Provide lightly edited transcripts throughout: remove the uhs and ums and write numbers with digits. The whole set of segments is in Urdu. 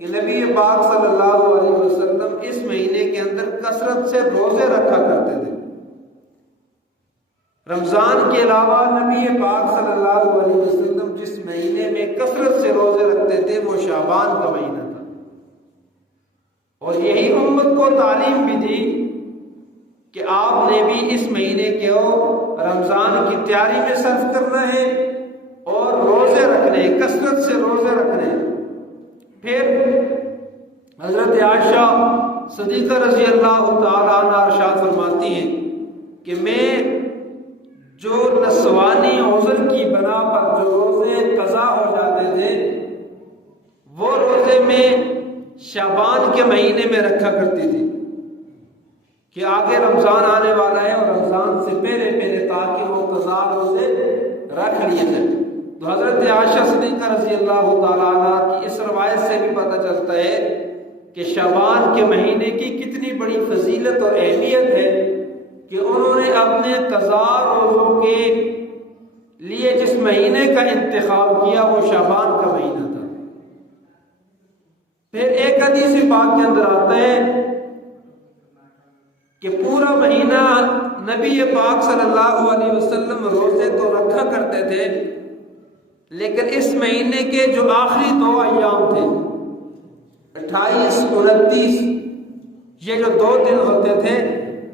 کہ نبی پاک صلی اللہ علیہ وسلم اس مہینے کے اندر کثرت سے روزے رکھا کرتے تھے۔ رمضان کے علاوہ نبی پاک صلی اللہ علیہ وسلم جس مہینے میں کثرت سے روزے رکھتے تھے وہ شعبان کا مہینہ تھا، اور یہی امت کو تعلیم بھی دی کہ آپ نے بھی اس مہینے کو رمضان کی تیاری میں صرف کرنا ہے اور روزے رکھنے، کثرت سے روزے رکھنے۔ پھر حضرت عائشہ صدیقہ رضی اللہ تعالیٰ عنہ ارشاد فرماتی ہیں کہ میں جو نسوانی عذر کی بنا پر جو روزے قضا ہو جاتے تھے وہ روزے میں شعبان کے مہینے میں رکھا کرتی تھی کہ آگے رمضان آنے والا ہے اور رمضان سے پہلے پہلے تاکہ وہ قضا روزے رکھ لیے جائیں۔ تو حضرت عائشہ صدیقہ رضی اللہ تعالیٰ عنہ کی اس روایت سے بھی پتہ چلتا ہے کہ شعبان کے مہینے کی کتنی بڑی فضیلت اور اہمیت ہے کہ انہوں نے اپنے قضا روزوں کے لیے جس مہینے کا انتخاب کیا وہ شعبان کا مہینہ تھا۔ پھر ایک حدیث پاک کے اندر آتا ہے کہ پورا مہینہ نبی پاک صلی اللہ علیہ وسلم روزے تو رکھا کرتے تھے، لیکن اس مہینے کے جو آخری 2 ایام تھے 28 29 یہ جو 2 دن ہوتے تھے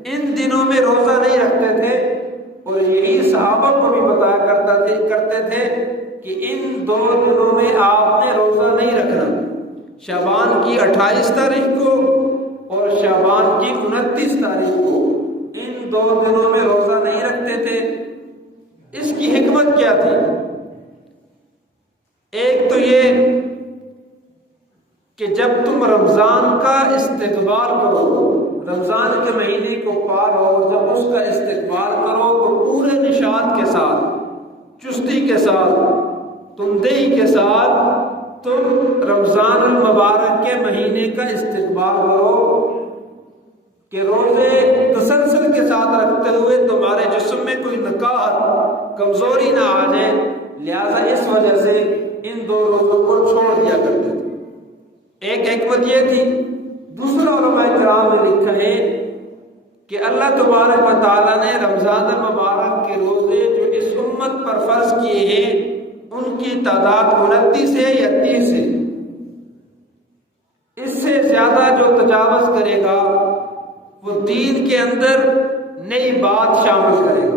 ان دنوں میں روزہ نہیں رکھتے تھے، اور یہی صحابہ کو بھی بتایا کرتے تھے کہ ان 2 دنوں میں آپ نے روزہ نہیں رکھنا، شعبان کی 28 تاریخ کو اور شعبان کی 29 تاریخ کو ان 2 دنوں میں روزہ نہیں رکھتے تھے۔ اس کی حکمت کیا تھی؟ ایک تو یہ کہ جب تم رمضان کا استقبال کرو، رمضان کے مہینے کو پالو، جب اس کا استقبال کرو تو پورے نشاط کے ساتھ، چستی کے ساتھ، تندئی کے ساتھ تم رمضان المبارک کے مہینے کا استقبال کرو کہ روزے تسلسل کے ساتھ رکھتے ہوئے تمہارے جسم میں کوئی نکاحت کمزوری نہ آ جائے، لہذا اس وجہ سے ان 2 روزوں کو چھوڑ دیا کرتے تھے۔ ایک حکمت یہ تھی۔ دوسرا علماء کرام نے لکھا ہے کہ اللہ تبارک و تعالیٰ نے رمضان المبارک کے روزے جو اس امت پر فرض کیے ہیں ان کی تعداد 29 ہے یا 30 ہے۔ اس سے زیادہ جو تجاوز کرے گا وہ دین کے اندر نئی بات شامل کرے گا۔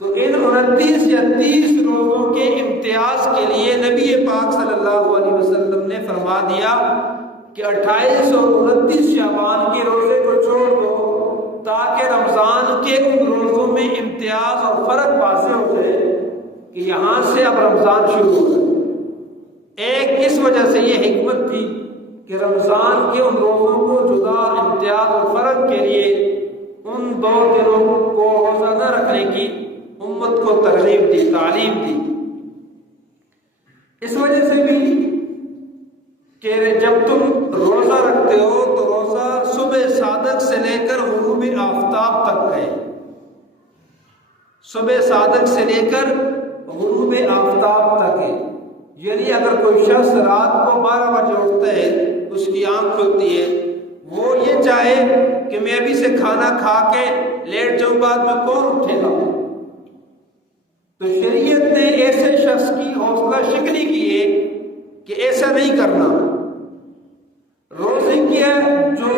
تو ان 29 یا 30 روزوں کے امتیاز کے لیے نبی پاک صلی اللہ علیہ وسلم نے فرما دیا کہ 28 اور 29 شعبان کے روزے کو چھوڑ دو تاکہ رمضان کے ان روزوں میں امتیاز اور فرق واضح ہو جائے کہ یہاں سے اب رمضان شروع ہو جائے۔ ایک اس وجہ سے یہ حکمت تھی کہ رمضان کے ان روزوں کو جدا امتیاز اور فرق کے لیے ان 2 دنوں کو روزہ نہ رکھنے کی امت کو ترغیب دی، تعلیم دی۔ اس وجہ سے بھی کہ جب تم روزہ رکھتے ہو تو روزہ صبح صادق سے لے کر غروب آفتاب تک ہے، صبح صادق سے لے کر غروب آفتاب تک ہے۔ یعنی اگر کوئی شخص رات کو 12 بجے اٹھتا ہے، اس کی آنکھ کھلتی ہے، وہ یہ چاہے کہ میں ابھی سے کھانا کھا کے لیٹ جاؤں، بعد میں کون اٹھے گا؟ تو شریعت نے ایسے شخص کی حوصلہ شکنی کی ہے کہ ایسا نہیں کرنا۔ روزے کی جو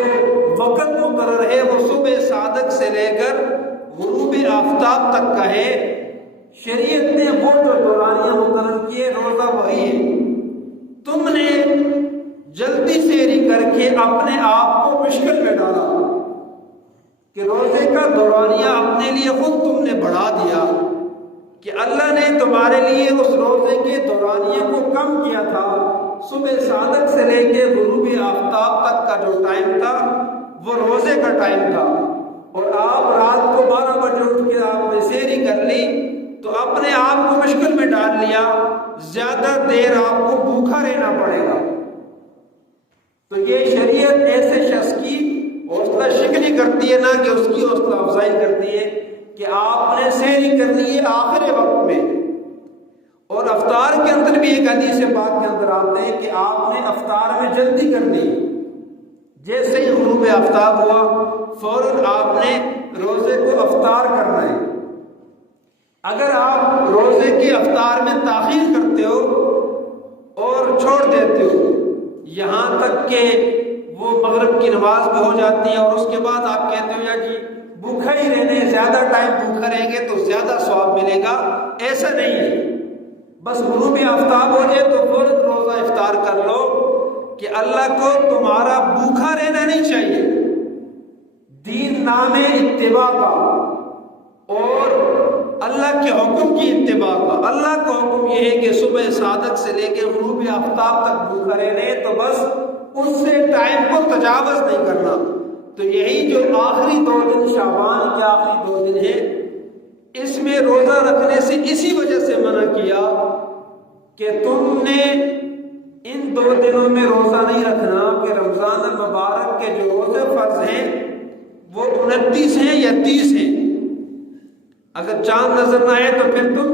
وقت مقرر ہے وہ صبح صادق سے لے کر غروب آفتاب تک کا ہے۔ شریعت نے وہ جو دورانیہ مقرر کیے روزہ وہی ہے۔ تم نے جلدی سیری کر کے اپنے آپ کو مشکل میں ڈالا کہ روزے کا دورانیہ اپنے لیے خود تم نے بڑھا دیا کہ اللہ نے تمہارے لیے اس روزے کے دورانیے کو کم کیا تھا۔ صبح صادق سے لے کے غروب آفتاب تک کا جو ٹائم تھا وہ روزے کا ٹائم تھا، اور آپ رات کو 12 بجے اٹھ کے آپ نے سحری کر لی تو اپنے آپ کو مشکل میں ڈال لیا، زیادہ دیر آپ کو بھوکا رہنا پڑے گا۔ تو یہ شریعت ایسے شخص کی حوصلہ شکنی کرتی ہے، نہ کہ اس کی حوصلہ افزائی کرتی ہے کہ آپ نے سحری کرنی ہے آخر وقت میں۔ اور افطار کے اندر بھی ایک حدیث پاک کے اندر آتے ہیں کہ آپ نے افطار میں جلدی کرنی، جیسے ہی غروب آفتاب ہوا فوراً آپ نے روزے کو افطار کرنا ہے۔ اگر آپ روزے کی افطار میں تاخیر کرتے ہو اور چھوڑ دیتے ہو یہاں تک کہ وہ مغرب کی نماز بھی ہو جاتی ہے اور اس کے بعد آپ کہتے ہو یا جی بھوکا ہی رہنے، زیادہ ٹائم بھوکا رہیں گے تو زیادہ ثواب ملے گا، ایسا نہیں ہے۔ بس غروب آفتاب ہو جائے تو فوراً روزہ افطار کر لو کہ اللہ کو تمہارا بھوکا رہنا نہیں چاہیے۔ دین نام ہے اتباع کا اور اللہ کے حکم کی اتباع کا۔ اللہ کا حکم یہ ہے کہ صبح صادق سے لے کے غروب آفتاب تک بھوکا رہنے، تو بس اس سے ٹائم کو تجاوز نہیں کرنا۔ تو یہی جو آخری 2 دن شعبان کے آخری 2 دن ہیں، اس میں روزہ رکھنے سے اسی وجہ سے منع کیا کہ تم نے ان 2 دنوں میں روزہ نہیں رکھنا کہ رمضان المبارک کے جو روزے فرض ہیں وہ 29 ہیں یا 30 ہیں۔ اگر چاند نظر نہ آئے تو پھر تم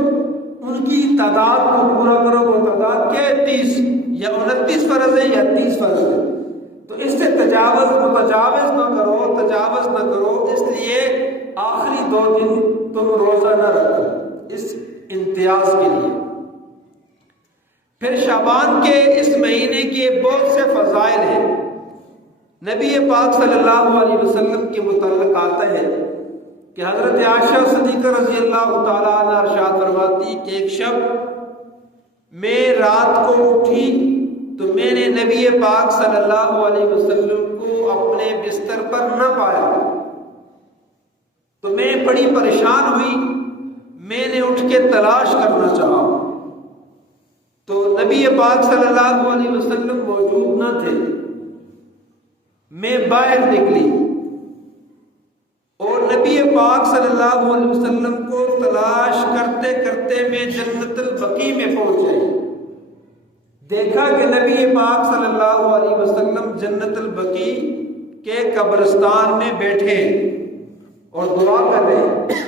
ان کی تعداد کو پورا کرو، وہ تعداد کیا ہے 30، یا 29 فرض ہے یا 30 فرض ہے۔ تو اس سے تجاوز نہ کرو، اس لیے آخری 2 دن تم روزہ نہ رکھو اس امتیاز کے لیے۔ پھر شعبان کے اس مہینے کے بہت سے فضائل ہیں۔ نبی پاک صلی اللہ علیہ وسلم کے متعلق آتا ہے کہ حضرت عائشہ صدیقہ رضی اللہ تعالیٰ عنہ ارشاد فرماتی کہ ایک شب میں رات کو اٹھی تو میں نے نبی پاک صلی اللہ علیہ وسلم کو اپنے بستر پر نہ پایا، تو میں بڑی پریشان ہوئی، میں نے اٹھ کے تلاش کرنا چاہا تو نبی پاک صلی اللہ علیہ وسلم موجود نہ تھے۔ میں باہر نکلی اور نبی پاک صلی اللہ علیہ وسلم کو تلاش کرتے کرتے میں جنت البقیع میں پہنچ گئی۔ دیکھا کہ نبی پاک صلی اللہ علیہ وسلم جنت البقیع کے قبرستان میں بیٹھے اور دعا کر رہے ہیں۔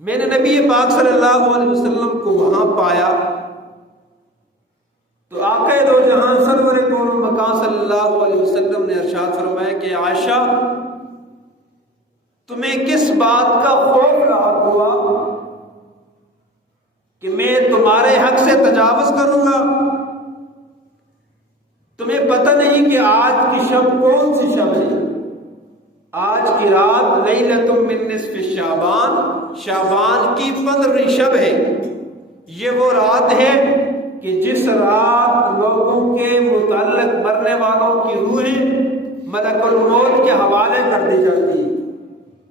میں نے نبی پاک صلی اللہ علیہ وسلم کو وہاں پایا تو آقا دو جہاں سرور کون مکان صلی اللہ علیہ وسلم نے ارشاد فرمایا کہ عائشہ تمہیں کس بات کا خوف لاحق ہوا کہ میں تمہارے حق سے تجاوز کروں گا؟ تمہیں پتہ نہیں کہ آج کی شب کون سی شب ہے؟ آج کی رات لیلۃ من نصف شعبان، شعبان کی 15ویں شب ہے۔ یہ وہ رات ہے کہ جس رات لوگوں کے متعلق مرنے والوں کی روحیں ملک الموت کے حوالے کر دی جاتی ہیں۔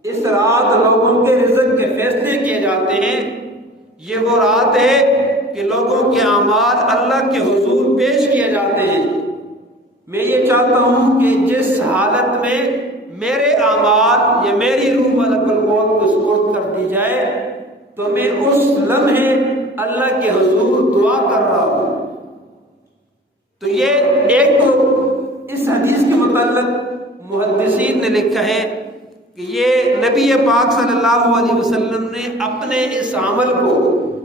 اس رات لوگوں کے رزق کے فیصلے کیے جاتے ہیں۔ یہ وہ رات ہے کہ لوگوں کے اعمال اللہ کے حضور پیش کیے جاتے ہیں۔ میں یہ چاہتا ہوں کہ جس حالت میں میرے اعمال یا میری روح ملک الموت کو سپرد کر دی جائے تو میں اس لمحے اللہ کے حضور دعا کر رہا ہوں۔ تو یہ ایک تو اس حدیث کے متعلق محدثین نے لکھا ہے کہ یہ نبی پاک صلی اللہ علیہ وسلم نے اپنے اس عمل کو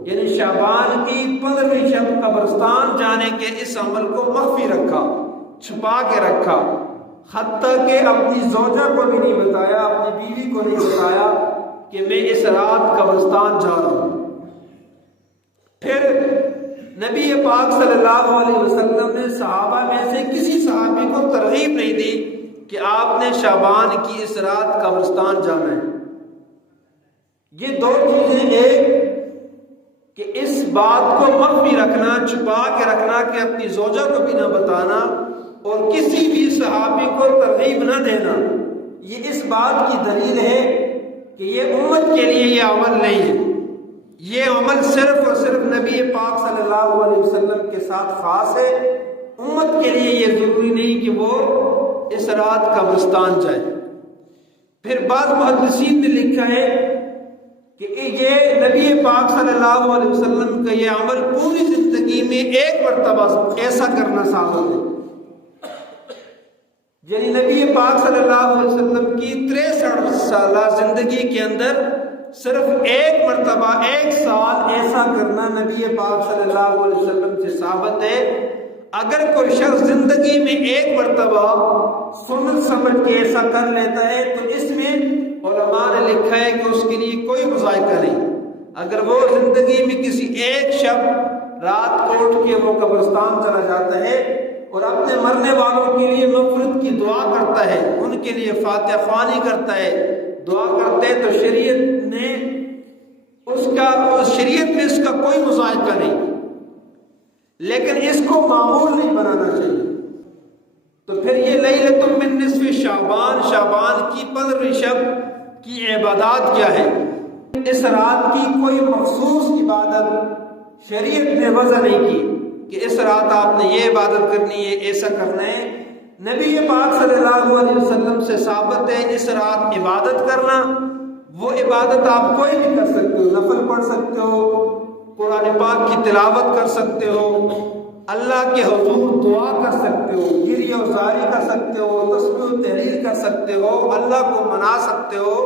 یعنی شعبان کی 15ویں شب قبرستان جانے کے اس عمل کو مخفی رکھا، چھپا کے رکھا، حتیٰ کہ اپنی زوجہ کو بھی نہیں بتایا، اپنی بیوی کو نہیں بتایا کہ میں اس رات قبرستان جا رہا ہوں۔ پھر نبی پاک صلی اللہ علیہ وسلم نے صحابہ میں سے کسی صحابی کو ترغیب نہیں دی کہ آپ نے شعبان کی اس رات قبرستان جانا ہے۔ یہ 2 چیزیں، ایک کہ اس بات کو مخفی رکھنا، چھپا کے رکھنا کہ اپنی زوجہ کو بھی نہ بتانا، اور کسی بھی صحابی کو ترغیب نہ دینا، یہ اس بات کی دلیل ہے کہ یہ امت کے لیے یہ عمل نہیں ہے۔ یہ عمل صرف اور صرف نبی پاک صلی اللہ علیہ وسلم کے ساتھ خاص ہے۔ امت کے لیے یہ ضروری نہیں کہ وہ اس رات قبرستان جائے۔ پھر بعض محدثین نے لکھا ہے کہ یہ نبی پاک صلی اللہ علیہ وسلم کا یہ عمل پوری زندگی میں ایک مرتبہ ایسا کرنا ثابت ہے، یعنی نبی پاک صلی اللہ علیہ وسلم کی 63 سالہ زندگی کے اندر صرف ایک مرتبہ ایک سال ایسا کرنا نبی پاک صلی اللہ علیہ وسلم سے ثابت ہے۔ اگر کوئی شخص زندگی میں ایک مرتبہ سنت سمجھ کے ایسا کر لیتا ہے تو اس میں علماء نے لکھا ہے کہ اس کے لیے کوئی مذائقہ نہیں۔ اگر وہ زندگی میں کسی ایک شب رات کو اٹھ کے وہ قبرستان چلا جاتا ہے اور اپنے مرنے والوں کے لیے مغفرت کی دعا کرتا ہے، ان کے لیے فاتحہ خوانی کرتا ہے، دعا کرتے ہیں، تو شریعت میں اس کا کوئی مذائقہ نہیں، لیکن اس کو معمول نہیں بنانا چاہیے۔ تو پھر یہ لیلۃ من نصف شعبان کی 15ویں شب کی عبادات کیا ہے؟ اس رات کی کوئی مخصوص عبادت شریعت نے وضع نہیں کی کہ اس رات آپ نے یہ عبادت کرنی ہے، ایسا کرنا ہے۔ نبی پاک صلی اللہ علیہ وسلم سے ثابت ہے اس رات عبادت کرنا۔ وہ عبادت آپ کوئی بھی کر سکتے ہو، نفل پڑھ سکتے ہو، قرآن پاک کی تلاوت کر سکتے ہو، اللہ کے حضور دعا کر سکتے ہو، گریہ و زاری کر سکتے ہو، تسبیح و تحلیل کر سکتے ہو، اللہ کو منا سکتے ہو،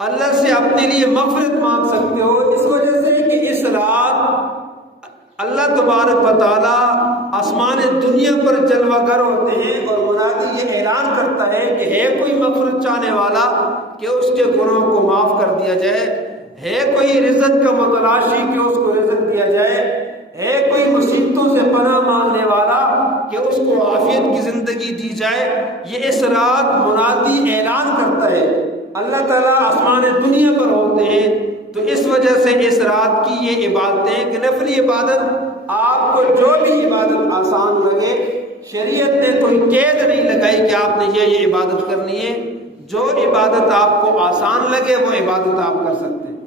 اللہ سے اپنے لیے مغفرت مانگ سکتے ہو، اس وجہ سے کہ اس رات اللہ تبارک و تعالی آسمان دنیا پر جلوہ گر ہوتے ہیں اور منادی یہ اعلان کرتا ہے کہ ہے کوئی مغفرت چاہنے والا کہ اس کے گناہوں کو معاف کر دیا جائے، ہے کوئی رزق کا متلاشی کہ اس کو رزق دیا جائے، ہے کوئی مصیبتوں سے پناہ مانگنے والا کہ اس کو عافیت کی زندگی دی جائے۔ یہ اس رات منادی اعلان کرتا ہے، اللہ تعالیٰ آسمان دنیا پر ہوتے ہیں، تو اس وجہ سے اس رات کی یہ عبادتیں کہ نفلی عبادت آپ کو جو بھی عبادت آسان لگے، شریعت نے کوئی قید نہیں لگائی کہ آپ نے یہ عبادت کرنی ہے، جو عبادت آپ کو آسان لگے وہ عبادت آپ کر سکتے ہیں۔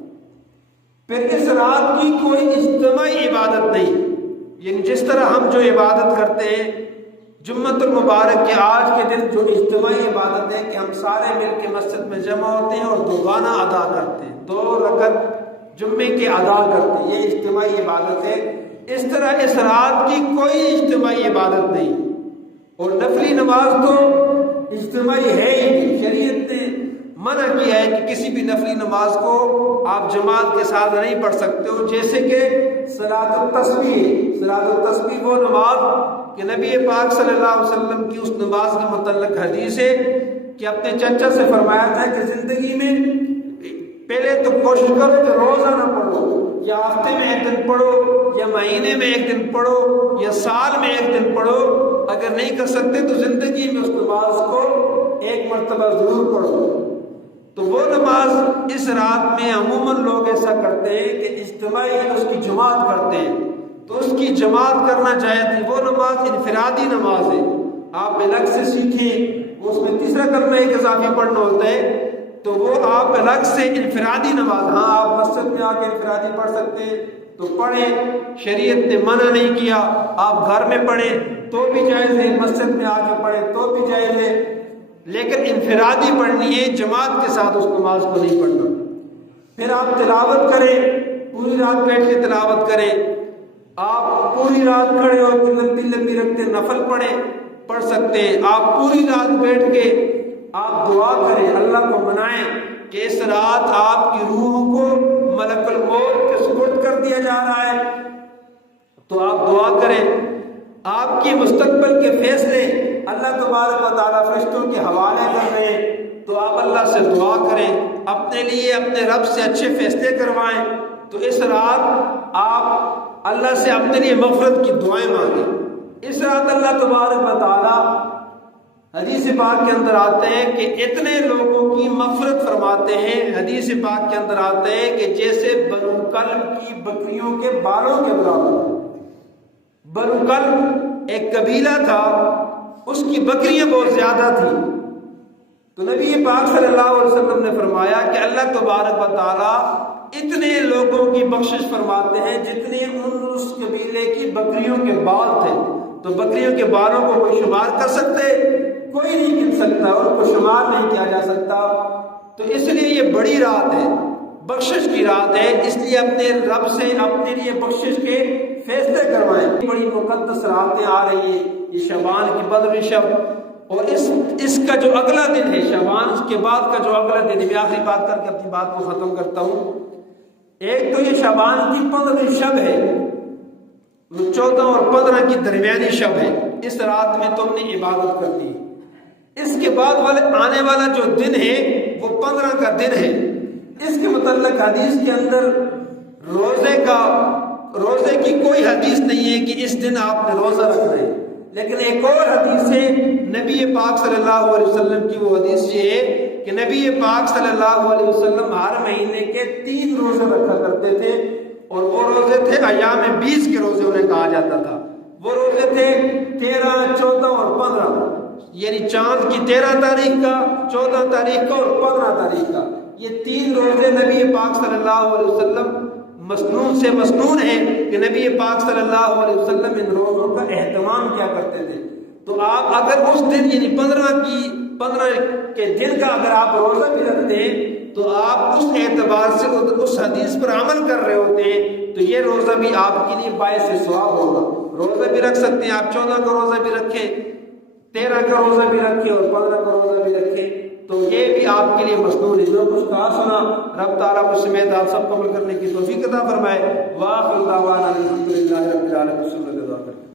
پھر اس رات کی کوئی اجتماعی عبادت نہیں، یعنی جس طرح ہم جو عبادت کرتے ہیں جمعۃ المبارک کے آج کے دن جو اجتماعی عبادت ہے کہ ہم سارے مل کے مسجد میں جمع ہوتے ہیں اور دوبانہ ادا کرتے ہیں، 2 رکعت جمعے کے ادا کرتے ہیں، یہ اجتماعی عبادت ہے۔ اس طرح اس رات کی کوئی اجتماعی عبادت نہیں، اور نفلی نماز تو اجتماعی ہے ہی نہیں۔ شریعت نے منع کیا ہے کہ کسی بھی نفلی نماز کو آپ جماعت کے ساتھ نہیں پڑھ سکتے ہو، جیسے کہ صلاۃ التسبیح وہ نماز کہ نبی پاک صلی اللہ علیہ وسلم کی اس نماز کے متعلق حدیث ہے کہ اپنے چچا سے فرمایا تھا کہ زندگی میں پہلے تو کوشش کرو کہ روزانہ پڑھو، یا ہفتے میں ایک دن پڑھو، یا مہینے میں ایک دن پڑھو، یا سال میں ایک دن پڑھو، اگر نہیں کر سکتے تو زندگی میں اس نماز کو ایک مرتبہ ضرور پڑھو۔ تو وہ نماز اس رات میں عموماً لوگ ایسا کرتے ہیں کہ اجتماعی اس کی جماعت کرتے ہیں، تو اس کی جماعت کرنا چاہے تھی۔ وہ نماز انفرادی نماز ہے، آپ الگ سے سیکھیں، اس میں تیسرا کلمہ ایک اضافی پڑھنا ہوتا ہے، تو وہ آپ الگ سے انفرادی نماز، ہاں آپ مسجد میں آ کے انفرادی پڑھ سکتے ہیں تو پڑھیں، شریعت نے منع نہیں کیا، آپ گھر میں پڑھیں تو بھی جائز ہے، مسجد میں آ کے پڑھیں تو بھی جائز ہے، لیکن انفرادی پڑھنی ہے، جماعت کے ساتھ اس نماز کو نہیں پڑھنا۔ پھر آپ تلاوت کریں، پوری رات بیٹھ کے تلاوت کریں، آپ پوری رات کھڑے ہو کے لمبی لمبی رکھتے نفل پڑھ سکتے ہیں، آپ پوری رات بیٹھ کے آپ دعا کریں، اللہ کو منائیں کہ اس رات آپ کی روح کو ملک الموت کے سپرد کر دیا جا رہا ہے، تو آپ دعا کریں۔ آپ کی مستقبل کے فیصلے اللہ تبارک و تعالیٰ فرشتوں کے حوالے کر رہے ہیں، تو آپ اللہ سے دعا کریں، اپنے لیے اپنے رب سے اچھے فیصلے کروائیں۔ تو اس رات آپ اللہ سے اپنے لیے مغفرت کی دعائیں مانگیں۔ اس رات اللہ تبارک و تعالیٰ حدیث پاک کے اندر آتے ہیں کہ اتنے لوگوں کی مغفرت فرماتے ہیں، حدیث پاک کے اندر آتے ہیں کہ جیسے بنو کلب کی بکریوں کے بالوں کے برابر۔ بنو کلب ایک قبیلہ تھا، اس کی بکریاں بہت زیادہ تھیں، تو نبی پاک صلی اللہ علیہ وسلم نے فرمایا کہ اللہ تبارک و تعالیٰ اتنے لوگوں کی بخشش فرماتے ہیں جتنے اس قبیلے کی بکریوں کے بال تھے۔ تو بکریوں کے بالوں کو کوئی شمار کر سکتے؟ کوئی نہیں گن سکتا، اور کو شمار نہیں کیا جا سکتا۔ تو اس لیے یہ بڑی رات ہے، بخشش کی رات ہے، اس لیے اپنے رب سے اپنے لیے بخشش کے فیصلے کروائیں۔ بڑی مقدس راتیں آ رہی ہیں، یہ شعبان کی 15ویں شب، اور اس کا جو اگلا دن ہے شعبان کے بعد کا جو اگلا دن ہے، میں آخری بات کر کے اپنی بات کو ختم کرتا ہوں۔ ایک تو یہ شعبان کی 15 شب ہے، 14 اور 15 کی درمیانی شب ہے، اس رات میں تم نے عبادت کرنی ہے۔ اس کے بعد آنے والا جو دن ہے وہ 15 کا دن ہے۔ اس کے متعلق حدیث کے اندر روزے کی کوئی حدیث نہیں ہے کہ اس دن آپ نے روزہ رکھنا ہے، لیکن ایک اور حدیث ہے نبی پاک صلی اللہ علیہ وسلم کی، وہ حدیث یہ ہے کہ نبی پاک صلی اللہ علیہ وسلم ہر مہینے کے 3 روزے رکھا کرتے تھے، اور وہ روزے تھے ایام 20 کے روزے انہیں کہا جاتا تھا۔ وہ روزے تھے 13، 14 اور 15، یعنی چاند کی 13 تاریخ کا، 14 تاریخ کا اور 15 تاریخ کا۔ یہ 3 روزے نبی پاک صلی اللہ علیہ وسلم مسنون سے مسنون ہے کہ نبی پاک صلی اللہ علیہ وسلم ان روزوں کا اہتمام کیا کرتے تھے۔ تو آپ اگر اس دن یعنی 15 کے دن کا اگر آپ روزہ بھی رکھتے ہیں تو آپ اس اعتبار سے اس حدیث پر عمل کر رہے ہوتے ہیں، تو یہ روزہ بھی آپ کے لیے باعث ثواب ہوگا۔ روزہ بھی رکھ سکتے ہیں آپ، 14 کا روزہ بھی رکھیں، 13 کا روزہ بھی رکھیں اور 15 کا روزہ بھی رکھیں، تو یہ بھی آپ کے لیے مسنون ہے۔ جو کچھ کہا سنا رب تعالیٰ مجھ سمیت آپ سب کو عمل کرنے کی توفیق عطا فرمائے۔ وآخر دعوانا الحمدللہ رب العالمین۔